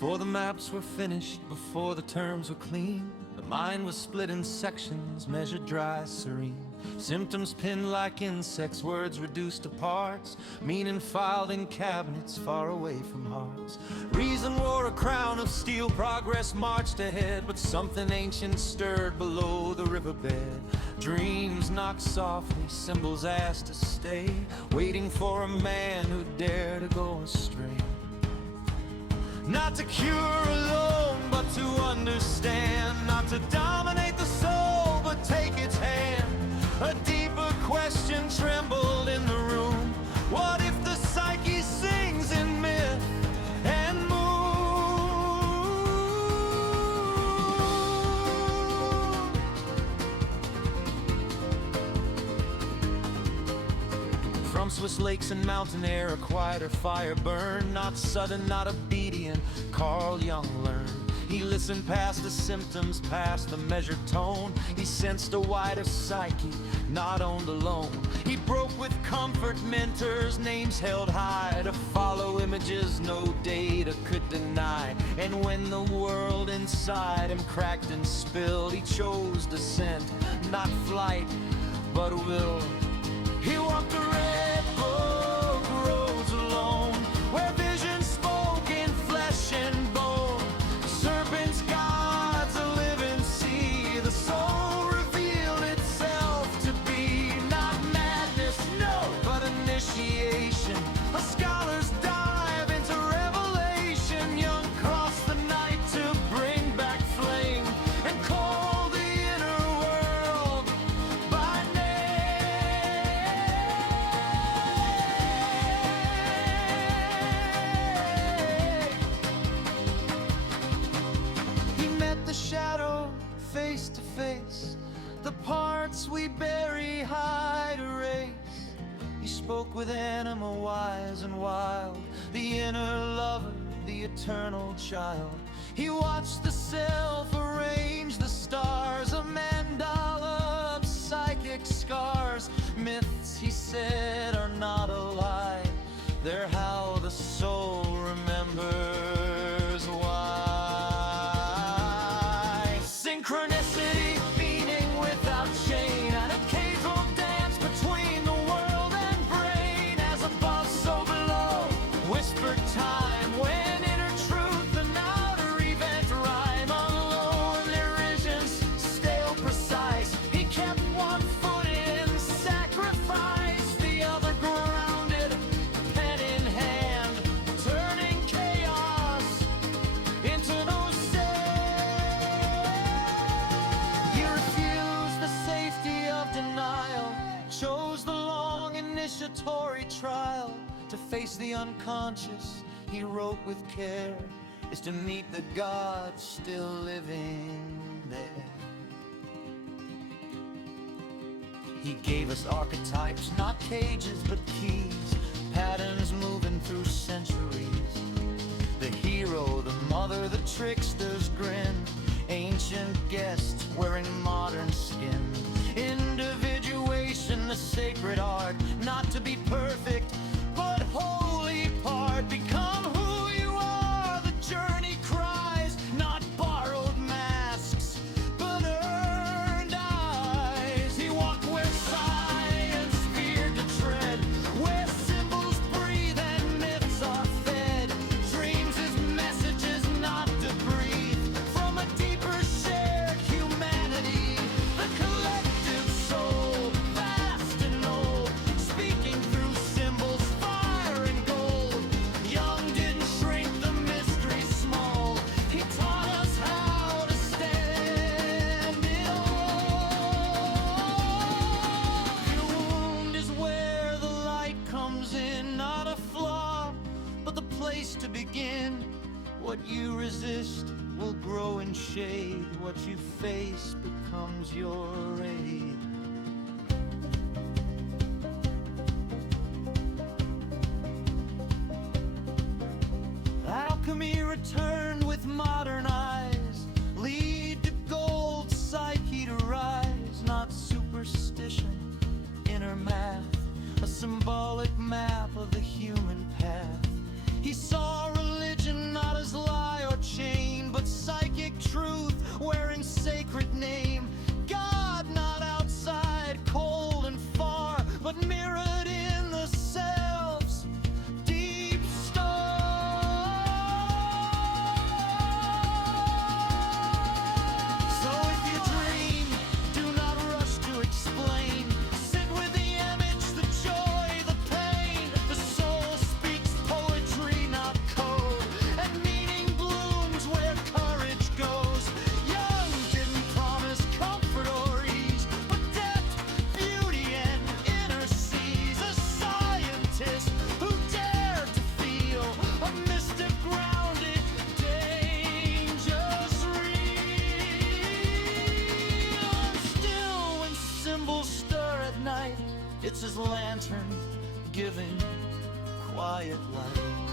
Before the maps were finished, before the terms were clean, the mind was split in sections, measured dry, serene. Symptoms pinned like insects, words reduced to parts, meaning filed in cabinets far away from hearts. Reason wore a crown of steel, progress marched ahead, but something ancient stirred below the riverbed. Dreams knocked softly, symbols asked to stay, waiting for a man who dared to go astray. Not to cure alone, but to understand. Not to dominate the soul, but take its hand. A deeper question trembled in the room. What if the psyche sings in myth and moon? From Swiss lakes and mountain air, a quieter fire burned. Not sudden, not obedient, Carl Jung learned. He listened past the symptoms, past the measured tone. He sensed a wider psyche, not owned alone. He broke with comfort mentors, names held high, to follow images no data could deny. And when the world inside him cracked and spilled, he chose descent, not flight, but will. He walked the red book roads alone, where vision spoke in flesh and bone. Serpents, gods, a living sea. The soul revealed itself to be not madness, no, but initiation. A scholar's dive into revelation. Jung crossed the night to bring back flame and call the inner world by name. He met the shadow face to face. The parts we bury, hide, erase. He spoke with animal wise and wild, the inner lover, the eternal child. He watched the self arrange the stars, a mandala of psychic scars. Myths, he said, are not a lie. They're how the soul remembers why. Synchronicity, meaning without chain, an occasional dance between the world and brain. As above, so below, whispered time, when inner truth and outer event rhyme. Unload derisions, stale precise. He kept one foot in sacrifice, the other grounded, pen in hand, turning chaos into no say. He refused the safety of denial, chose the long initiatory trial. To face the unconscious, he wrote with care, is to meet the God still living there. He gave us archetypes, not cages but keys, patterns moving through centuries. The hero, the mother, the trickster's grin, ancient guest wearing modern skin. Individuation, the sacred art, not to be perfect, but wholly part. Become who you are, the journey cries, not borrowed masks, but earned eyes. He walked where science feared to tread, where symbols breathe and myths are fed. Dreams as messages, not debris, from a deeper shared humanity. The collective soul, vast and old, speaking through symbols, fire and gold. Jung didn't shrink the mystery small. He taught us how to stand it all. Your wound is where the light comes in, not a flaw, but the place to begin. What you resist will grow in shade. What you face becomes your aid. Alchemy returned with modern eyes, lead to gold, psyche to rise. Not superstition, inner math, a symbolic map of the human path. He saw religion not as lie or speak truth, wearing sacred name. God not outside, cold and far, but mirrored in the self's deep star. So if you dream, do not rush to explain. Sit with the image, the joy, the pain. The soul speaks poetry, not code, and meaning blooms where courage goes. Jung didn't promise comfort or ease, but depth, beauty, and inner seas. A scientist who dared to feel a mystic, grounded, dangerous real. And still when symbols stir at night, it's his lantern giving quiet light.